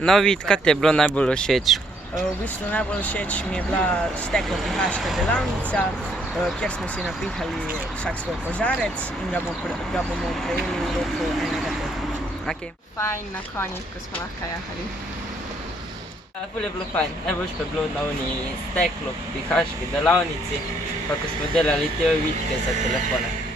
No, vid, kaj ti je bilo najbolj všeč? V bistvu najbolj všeč mi je bila steklopihaška delavnica, kjer smo si napihali vsak svoj kozarec in ga bomo prejeli v roku enega tedna. Okay. Fajn na konjih, ko smo lahko jahali. Ful je bilo fajn. Najboljš pa je bilo na uni steklopihaški delavnici, pa ko smo delali te ovitke za telefone.